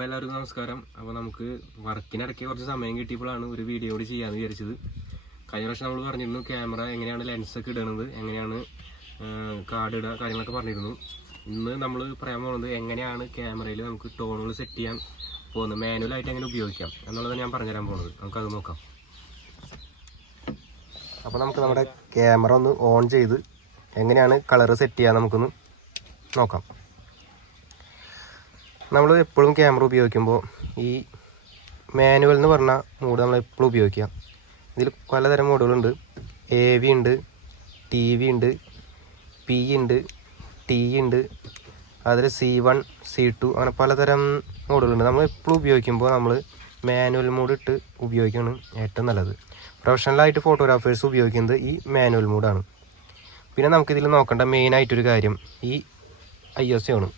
അപ്പോൾ എല്ലാവർക്കും നമസ്കാരം. അപ്പോൾ നമുക്ക് വർക്കിനിടയ്ക്ക് കുറച്ച് സമയം കിട്ടിയപ്പോഴാണ് ഒരു വീഡിയോ കൂടി ചെയ്യാമെന്ന് വിചാരിച്ചത്. കഴിഞ്ഞ പ്രാവശ്യം നമ്മൾ പറഞ്ഞിരുന്നു ക്യാമറ എങ്ങനെയാണ് ലെൻസൊക്കെ ഇടുന്നത് എങ്ങനെയാണ് കാർഡ് ഇടുക കാര്യങ്ങളൊക്കെ പറഞ്ഞിരുന്നു. ഇന്ന് നമ്മൾ പറയാൻ പോകുന്നത് എങ്ങനെയാണ് ക്യാമറയിൽ നമുക്ക് ടോണുകൾ സെറ്റ് ചെയ്യാൻ പോകുന്നത് മാനുവലായിട്ട് എങ്ങനെ ഉപയോഗിക്കാം എന്നുള്ളത് ഞാൻ പറഞ്ഞുതരാൻ പോകുന്നത്. നമുക്കത് നോക്കാം. അപ്പോൾ നമുക്ക് നമ്മുടെ ക്യാമറ ഒന്ന് ഓൺ ചെയ്ത് എങ്ങനെയാണ് കളർ സെറ്റ് ചെയ്യാൻ നമുക്കൊന്ന് നോക്കാം. നമ്മൾ എപ്പോഴും ക്യാമറ ഉപയോഗിക്കുമ്പോൾ ഈ മാനുവൽ എന്ന് പറഞ്ഞ മോഡ് നമ്മൾ എപ്പോഴും ഉപയോഗിക്കുക. ഇതിൽ പലതരം മോഡുകളുണ്ട് എ വി ഉണ്ട് ടി വി ഉണ്ട് പി ഉണ്ട് ടി ഉണ്ട് അതിൽ സി വൺ സി ടു അങ്ങനെ പലതരം മോഡുകളുണ്ട് നമ്മൾ എപ്പോഴും ഉപയോഗിക്കുമ്പോൾ നമ്മൾ മാനുവൽ മോഡ് ഇട്ട് ഉപയോഗിക്കുകയാണ് ഏറ്റവും നല്ലത്. പ്രൊഫഷണലായിട്ട് ഫോട്ടോഗ്രാഫേഴ്സ് ഉപയോഗിക്കുന്നത് ഈ മാനുവൽ മോഡാണ് പിന്നെ നമുക്കിതിൽ നോക്കേണ്ട മെയിനായിട്ടൊരു കാര്യം ഈ ഐ എസ് ആണ്.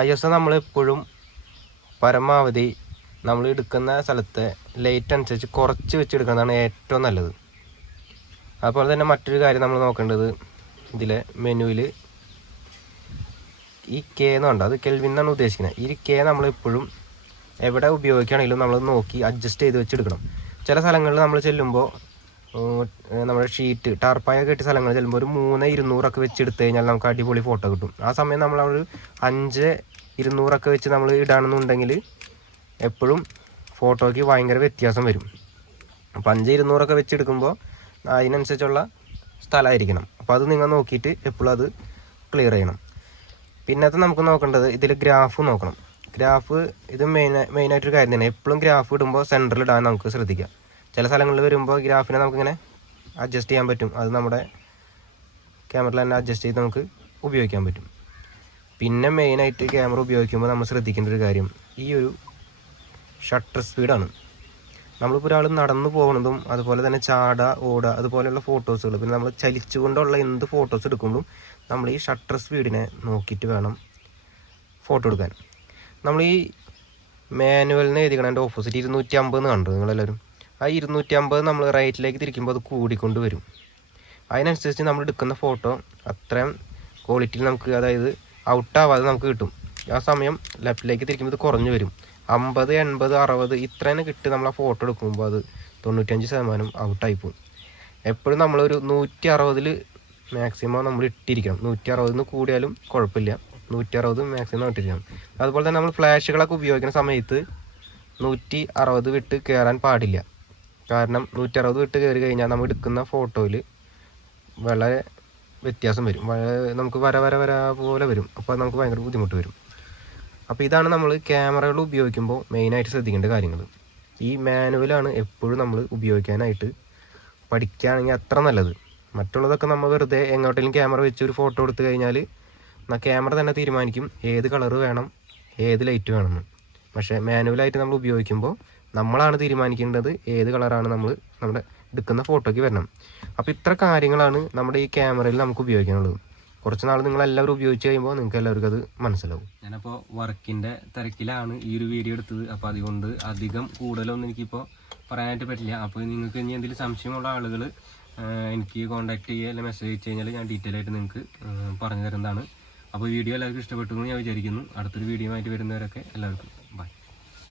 ഐ എസ് നമ്മൾ എപ്പോഴും പരമാവധി നമ്മൾ എടുക്കുന്ന സ്ഥലത്തെ ലൈറ്റ് അനുസരിച്ച് കുറച്ച് വെച്ച് എടുക്കുന്നതാണ് ഏറ്റവും നല്ലത്. അതുപോലെ തന്നെ മറ്റൊരു കാര്യം നമ്മൾ നോക്കേണ്ടത് ഇതിലെ മെനുവിൽ ഈ കെ എന്ന് കണ്ടോ അത് കെൽവിൻ എന്നാണ് ഉദ്ദേശിക്കുന്നത്. ഈ കെ നമ്മൾ എപ്പോഴും എവിടെ ഉപയോഗിക്കുകയാണെങ്കിലും നമ്മൾ നോക്കി അഡ്ജസ്റ്റ് ചെയ്ത് വെച്ചെടുക്കണം. ചില സ്ഥലങ്ങളിൽ നമ്മൾ ചെല്ലുമ്പോൾ നമ്മുടെ ഷീറ്റ് ടർപ്പായ കെട്ടിയ സ്ഥലങ്ങൾ ചെല്ലുമ്പോൾ ഒരു മൂന്ന് ഇരുന്നൂറൊക്കെ വെച്ച് എടുത്തു കഴിഞ്ഞാൽ നമുക്ക് അടിപൊളി ഫോട്ടോ കിട്ടും. ആ സമയം നമ്മൾ ഒരു അഞ്ച് ഇരുന്നൂറൊക്കെ വെച്ച് നമ്മൾ ഇടാണെന്നുണ്ടെങ്കിൽ എപ്പോഴും ഫോട്ടോയ്ക്ക് ഭയങ്കര വ്യത്യാസം വരും. അപ്പം അഞ്ച് ഇരുന്നൂറൊക്കെ വെച്ചെടുക്കുമ്പോൾ അതിനനുസരിച്ചുള്ള സ്ഥലമായിരിക്കണം. അപ്പോൾ അത് നിങ്ങൾ നോക്കിയിട്ട് എപ്പോഴും അത് ക്ലിയർ ചെയ്യണം. പിന്നത്തെ നമുക്ക് നോക്കേണ്ടത് ഇതിൽ ഗ്രാഫ് നോക്കണം. ഗ്രാഫ് ഇത് മെയിൻ മെയിനായിട്ടൊരു കാര്യം തന്നെ. എപ്പോഴും ഗ്രാഫ് ഇടുമ്പോൾ സെന്ററിൽ ഇടാൻ നമുക്ക് ശ്രദ്ധിക്കാം. ചില സ്ഥലങ്ങളിൽ വരുമ്പോൾ ഗ്രാഫിനെ നമുക്കിങ്ങനെ അഡ്ജസ്റ്റ് ചെയ്യാൻ പറ്റും. അത് നമ്മുടെ ക്യാമറയിൽ തന്നെ അഡ്ജസ്റ്റ് ചെയ്ത് നമുക്ക് ഉപയോഗിക്കാൻ പറ്റും. പിന്നെ മെയിനായിട്ട് ക്യാമറ ഉപയോഗിക്കുമ്പോൾ നമ്മൾ ശ്രദ്ധിക്കേണ്ട ഒരു കാര്യം ഈ ഒരു ഷട്ടർ സ്പീഡാണ് നമ്മളിപ്പോൾ ഒരാൾ നടന്നു പോകുന്നതും അതുപോലെ തന്നെ ചാട ഓട അതുപോലെയുള്ള ഫോട്ടോസുകൾ പിന്നെ നമ്മൾ ചലിച്ചുകൊണ്ടുള്ള എന്ത് ഫോട്ടോസ് എടുക്കുമ്പോഴും നമ്മൾ ഈ ഷട്ടർ സ്പീഡിനെ നോക്കിയിട്ട് വേണം ഫോട്ടോ എടുക്കാൻ. നമ്മൾ ഈ മാനുവലിന് എഴുതിക്കണം എന്റെ ഓപ്പോസിറ്റ് ഇരുന്നൂറ്റി അമ്പത് കണ്ടു നിങ്ങളെല്ലാവരും? ആ ഇരുന്നൂറ്റി അമ്പത് നമ്മൾ റൈറ്റിലേക്ക് തിരിക്കുമ്പോൾ അത് കൂടിക്കൊണ്ട് വരും. അതിനനുസരിച്ച് നമ്മൾ എടുക്കുന്ന ഫോട്ടോ അത്രയും ക്വാളിറ്റിയിൽ നമുക്ക് അതായത് ഔട്ടാവാതെ നമുക്ക് കിട്ടും. ആ സമയം ലെഫ്റ്റിലേക്ക് തിരിക്കുമ്പോൾ ഇത് കുറഞ്ഞു വരും. അമ്പത് എൺപത് അറുപത് ഇത്രയും കിട്ടി നമ്മൾ ആ ഫോട്ടോ എടുക്കുമ്പോൾ അത് തൊണ്ണൂറ്റഞ്ച് ശതമാനം ഔട്ടായി പോകും. എപ്പോഴും നമ്മളൊരു നൂറ്റി അറുപതിൽ മാക്സിമം നമ്മൾ ഇട്ടിരിക്കണം. നൂറ്റി അറുപതിന് കൂടിയാലും കുഴപ്പമില്ല. നൂറ്റി അറുപത് മാക്സിമം ഇട്ടിരിക്കണം. അതുപോലെ തന്നെ നമ്മൾ ഫ്ലാഷുകളൊക്കെ ഉപയോഗിക്കുന്ന സമയത്ത് നൂറ്റി അറുപത് വിട്ട് കയറാൻ പാടില്ല. കാരണം നൂറ്റി അറുപത് വിട്ട് കയറി കഴിഞ്ഞാൽ നമ്മൾ എടുക്കുന്ന ഫോട്ടോയിൽ വളരെ വ്യത്യാസം വരും. നമുക്ക് വര വര വര പോലെ വരും. അപ്പോൾ നമുക്ക് ഭയങ്കര ബുദ്ധിമുട്ട് വരും. അപ്പോൾ ഇതാണ് നമ്മൾ ക്യാമറകൾ ഉപയോഗിക്കുമ്പോൾ മെയിനായിട്ട് ശ്രദ്ധിക്കേണ്ട കാര്യങ്ങൾ. ഈ മാനുവലാണ് എപ്പോഴും നമ്മൾ ഉപയോഗിക്കാനായിട്ട് പഠിക്കുകയാണെങ്കിൽ അത്ര നല്ലത്. മറ്റുള്ളതൊക്കെ നമ്മൾ വെറുതെ എങ്ങോട്ടെങ്കിലും ക്യാമറ വെച്ച് ഒരു ഫോട്ടോ എടുത്തു കഴിഞ്ഞാൽ എന്നാൽ ക്യാമറ തന്നെ തീരുമാനിക്കും ഏത് കളറ് വേണം ഏത് ലൈറ്റ് വേണമെന്ന് പക്ഷേ മാനുവലായിട്ട് നമ്മൾ ഉപയോഗിക്കുമ്പോൾ നമ്മളാണ് തീരുമാനിക്കേണ്ടത് ഏത് കളറാണ് നമ്മൾ നമ്മുടെ എടുക്കുന്ന ഫോട്ടോയ്ക്ക് വരണം. അപ്പോൾ ഇത്ര കാര്യങ്ങളാണ് നമ്മുടെ ഈ ക്യാമറയിൽ നമുക്ക് ഉപയോഗിക്കാനുള്ളത്. കുറച്ച് നാൾ നിങ്ങൾ എല്ലാവരും ഉപയോഗിച്ച് കഴിയുമ്പോൾ നിങ്ങൾക്ക് എല്ലാവർക്കും അത് മനസ്സിലാവും. ഞാനപ്പോൾ വർക്കിന്റെ തിരക്കിലാണ് ഈ ഒരു വീഡിയോ എടുത്തത്. അപ്പോൾ അതുകൊണ്ട് അധികം കൂടുതലൊന്നും എനിക്കിപ്പോൾ പറയാനായിട്ട് പറ്റില്ല. അപ്പോൾ നിങ്ങൾക്ക് ഇനി എന്തെങ്കിലും സംശയമുള്ള ആളുകൾ എനിക്ക് കോൺടാക്ട് ചെയ്യുക അല്ലെങ്കിൽ മെസ്സേജ് അയച്ചു കഴിഞ്ഞാൽ ഞാൻ ഡീറ്റെയിൽ ആയിട്ട് നിങ്ങൾക്ക് പറഞ്ഞു തരുന്നതാണ് അപ്പോൾ വീഡിയോ എല്ലാവർക്കും ഇഷ്ടപ്പെട്ടു എന്ന് ഞാൻ വിചാരിക്കുന്നു. അടുത്തൊരു വീഡിയോ ആയിട്ട് വരുന്നവരൊക്കെ എല്ലാവർക്കും